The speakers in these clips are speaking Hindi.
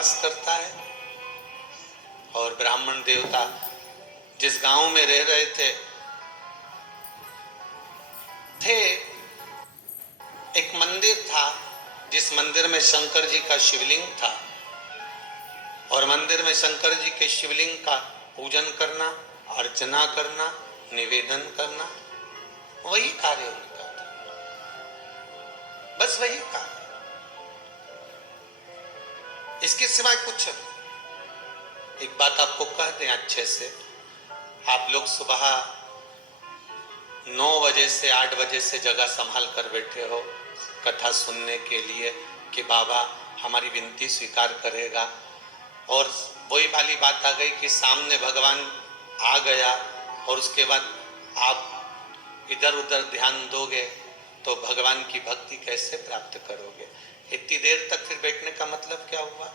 वास करता है। और ब्राह्मण देवता जिस गांव में रह रहे थे एक मंदिर था, जिस मंदिर में शंकर जी का शिवलिंग था, और मंदिर में शंकर जी के शिवलिंग का पूजन करना, अर्चना करना, निवेदन करना, वही कार्य उनका था, बस वही कार्य, इसके सिवाय कुछ नहीं। एक बात आपको कह दें अच्छे से, आप लोग सुबह 9 बजे से 8 बजे से जगह संभाल कर बैठे हो कथा सुनने के लिए कि बाबा हमारी विनती स्वीकार करेगा, और वही वाली बात आ गई कि सामने भगवान आ गया और उसके बाद आप इधर उधर ध्यान दोगे तो भगवान की भक्ति कैसे प्राप्त करोगे? इतनी देर तक फिर बैठने का मतलब क्या हुआ?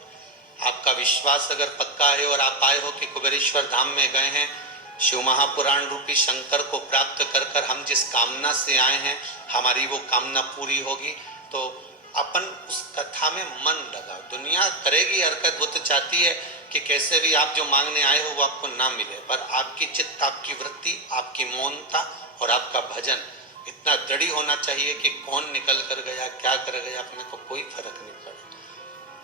आपका विश्वास अगर पक्का है और आप आए हो कि कुबेरेश्वर धाम में गए हैं, शिव महापुराण रूपी शंकर को प्राप्त कर कर हम जिस कामना से आए हैं हमारी वो कामना पूरी होगी, तो अपन उस कथा में मन लगा। दुनिया करेगी हरकत, वो तो चाहती है कि कैसे भी आप जो मांगने आए हो वो आपको ना मिले, पर आपकी चित्त, आपकी वृत्ति, आपकी मौनता और आपका भजन इतना दृढ़ होना चाहिए कि कौन निकल कर गया, क्या कर गया, अपने को कोई फर्क नहीं पड़ा।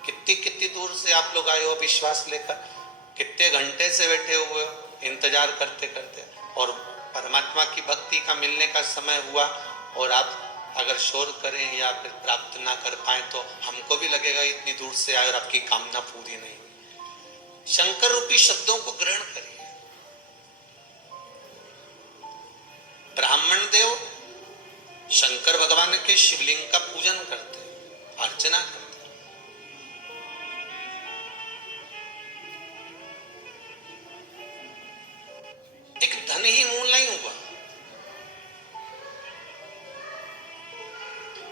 कितनी कितनी दूर से आप लोग आए हो विश्वास लेकर, कितने घंटे से बैठे हुए हो इंतजार करते करते, और परमात्मा की भक्ति का मिलने का समय हुआ और आप अगर शोर करें या फिर प्राप्त ना कर पाए तो हमको भी लगेगा इतनी दूर से आए और आपकी कामना पूरी नहीं हुई। शंकर रूपी शब्दों को ग्रहण करिए। ब्राह्मण देव शंकर भगवान के शिवलिंग का पूजन करते, अर्चना करते। एक धन ही मूल नहीं हुआ।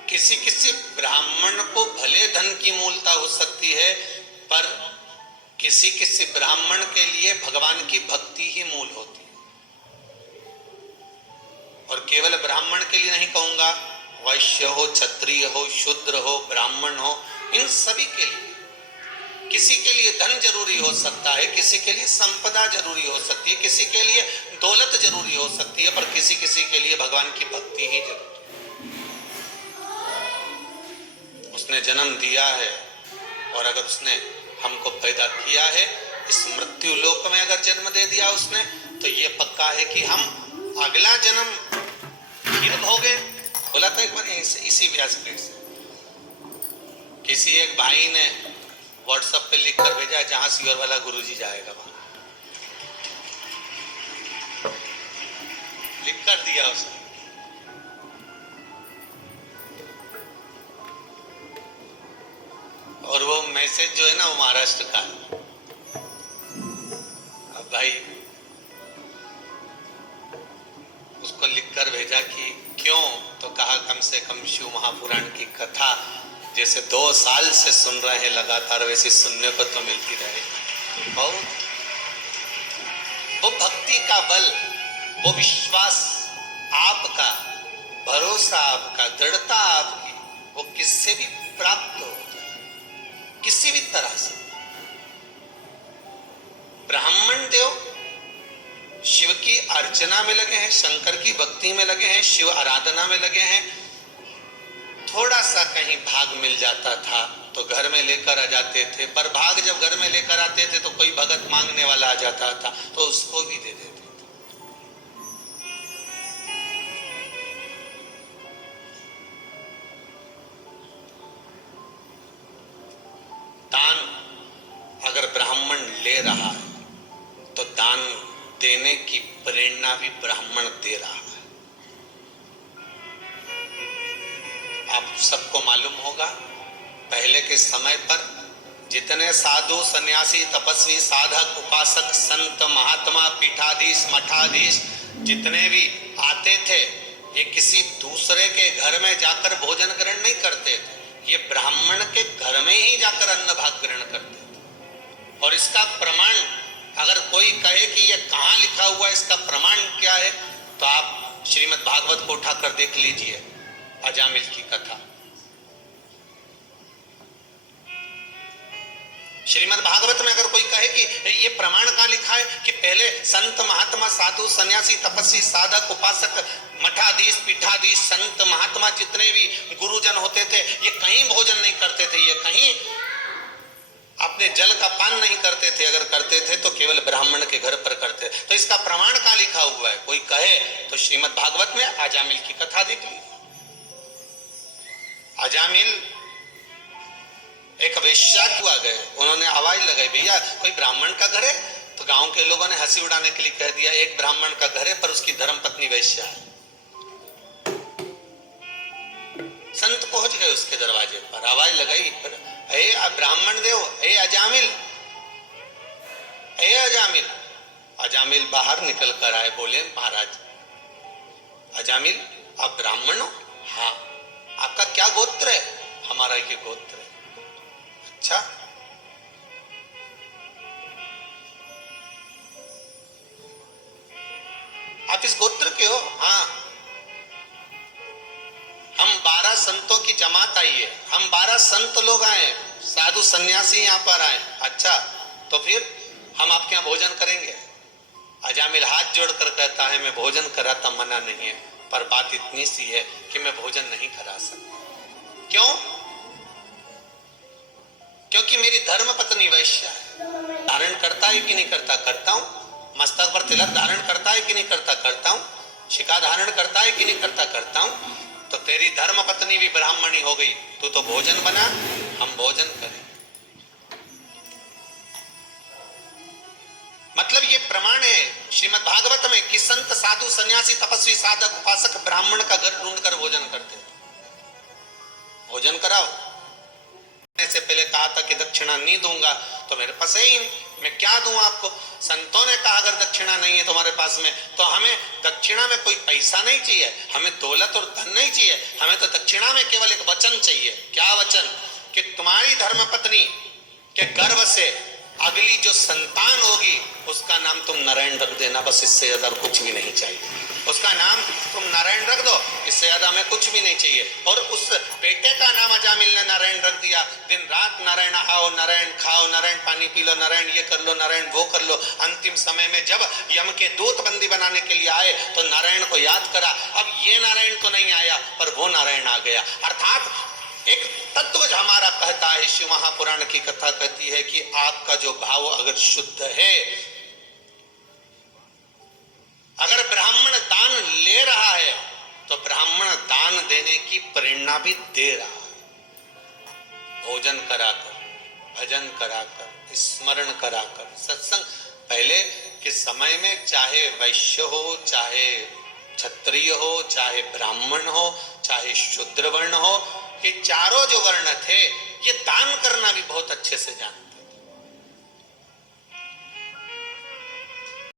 किसी किसी ब्राह्मण को भले धन की मूलता हो सकती है, पर किसी किसी ब्राह्मण के लिए भगवान की भक्ति ही मूल होती है। और केवल ब्राह्मण के लिए नहीं कहूंगा, वैश्य हो, क्षत्रिय हो, शूद्र हो, ब्राह्मण हो, इन सभी के लिए। किसी के लिए धन जरूरी हो सकता है, किसी के लिए संपदा जरूरी हो सकती है, किसी के लिए दौलत जरूरी हो सकती है, पर किसी किसी के लिए भगवान की भक्ति ही जरूरी है। उसने जन्म दिया है और अगर उसने हमको पैदा किया है, इस मृत्यु लोक में अगर जन्म दे दिया उसने, तो ये पक्का है कि हम अगला जन्म फिर भोगे। बोला था एक बार इसी व्यासपीठ से, किसी एक भाई ने व्हाट्सएप पे लिख कर भेजा, जहां सीवर वाला गुरुजी जाएगा वहां लिख कर दिया उसने। और वो मैसेज जो है ना वो महाराष्ट्र का। अब भाई उसको लिखकर भेजा कि क्यों, तो कहा कम से कम शिव महापुराण की कथा जैसे 2 साल से सुन रहे हैं लगातार, वैसे सुनने को तो मिलती रहे। बहुत वो भक्ति का बल, वो विश्वास आपका, भरोसा आपका, दृढ़ता आपकी, वो किससे भी प्राप्त हो, किसी भी तरह से। ब्राह्मण देव शिव की अर्चना में लगे हैं, शंकर की भक्ति में लगे हैं, शिव आराधना में लगे हैं। थोड़ा सा कहीं भाग मिल जाता था तो घर में लेकर आ जाते थे, पर भाग जब घर में लेकर आते थे तो कोई भगत मांगने वाला आ जाता था तो उसको भी दे देते थे। दान अगर ब्राह्मण ले रहा है तो दान देने की प्रेरणा भी ब्राह्मण दे रहा है। आप सबको मालूम होगा पहले के समय पर जितने साधु, सन्यासी, तपस्वी, साधक, उपासक, संत, महात्मा, पीठाधीश, मठाधीश जितने भी आते थे, ये किसी दूसरे के घर में जाकर भोजन ग्रहण नहीं करते थे, ये ब्राह्मण के घर में ही जाकर अन्न भाग ग्रहण करते थे। और इसका प्रमाण अगर कोई कहे कि ये कहाँ लिखा हुआ है, इसका प्रमाण क्या है, तो आप श्रीमद् भागवत को उठाकर देख लीजिए, अजामिल की कथा। श्रीमद् भागवत में अगर कोई कहे कि ये प्रमाण कहाँ लिखा है कि पहले संत महात्मा साधु सन्यासी तपस्वी साधक उपासक मठाधीश पीठाधीश संत महात्मा जितने भी गुरुजन होते थे ये कहीं भोजन नहीं करते थे, ये कहीं अपने जल का पान नहीं करते थे, अगर करते थे तो केवल ब्राह्मण के घर पर करते। तो इसका प्रमाण कहाँ लिखा हुआ है? कोई कहे तो श्रीमद् भागवत में अजामिल की कथा देख ली। अजामिल एक वेश्या को आ गए, उन्होंने आवाज लगाई भैया कोई ब्राह्मण का घर है, तो गांव के लोगों ने हंसी उड़ाने के लिए कह दिया एक ब्राह्मण का घर है पर उसकी धर्मपत्नी वेश्या है। संत पहुंच गए उसके दरवाजे पर, आवाज लगाई ए ब्राह्मण देव, ए अजामिल, ए अजामिल। अजामिल बाहर निकल कर आए, बोले महाराज। अजामिल आप ब्राह्मण हो? हाँ। आपका क्या गोत्र है? हमारा ये गोत्र है। अच्छा, आप इस गोत्र के हो? हाँ। हम 12 संतों की जमात आई है, हम 12 संत लोग आए, साधु सन्यासी यहाँ पर आए। अच्छा, तो फिर हम आपके यहाँ भोजन करेंगे? अजामिल हाथ जोड़कर कहता है मैं भोजन कराता मना नहीं है, पर बात इतनी सी है कि मैं भोजन नहीं करा सकता। क्यों? क्योंकि मेरी धर्म पत्नी वैश्या है। धारण करता है कि नहीं करता? करता हूं। मस्तक पर तिलक धारण करता है कि नहीं करता? करता हूं। शिखा धारण करता है कि नहीं करता? करता हूं। तो तेरी धर्म पत्नी भी ब्राह्मणी हो गई, तू तो भोजन बना, हम भोजन करें। मतलब ये प्रमाण है श्रीमद् भागवत में कि संत साधु सन्यासी तपस्वी साधक उपासक ब्राह्मण का घर ढूंढकर भोजन करते। भोजन कराओ। से पहले कहा था कि दक्षिणा नहीं दूंगा, तो मेरे पास है ही नहीं, मैं क्या दूं आपको? संतों ने कहा अगर दक्षिणा नहीं है तुम्हारे पास में तो हमें दक्षिणा में कोई पैसा नहीं चाहिए, हमें दौलत और धन नहीं चाहिए, हमें तो दक्षिणा में केवल एक वचन चाहिए। क्या वचन? कि तुम्हारी धर्मपत्नी के गर्भ से अगली जो संतान होगी उसका नाम तुम नारायण रख देना, बस इससे ज्यादा कुछ भी नहीं चाहिए। उसका नाम तुम नारायण रख दो, इससे ज्यादा हमें कुछ भी नहीं चाहिए। और उस बेटे का नाम अजामिल ने नारायण रख दिया। दिन रात नारायण आओ, नारायण खाओ, नारायण पानी पी लो, नारायण ये कर लो, नारायण वो कर लो। अंतिम समय में जब यम के दूत बंदी बनाने के लिए आए तो नारायण को याद करा। अब ये नारायण तो नहीं आया पर वो नारायण आ गया। अर्थात एक तत्व हमारा कहता है, शिव महापुराण की कथा कहती है कि आपका जो भाव अगर शुद्ध है, अगर ब्राह्मण दान ले रहा है तो ब्राह्मण दान देने की प्रेरणा भी दे रहा है। भोजन कराकर, भजन कराकर, स्मरण कराकर, सत्संग। पहले के समय में चाहे वैश्य हो, चाहे क्षत्रिय हो, चाहे ब्राह्मण हो, चाहे शूद्र वर्ण हो, ये चारों जो वर्ण थे ये दान करना भी बहुत अच्छे से जानते।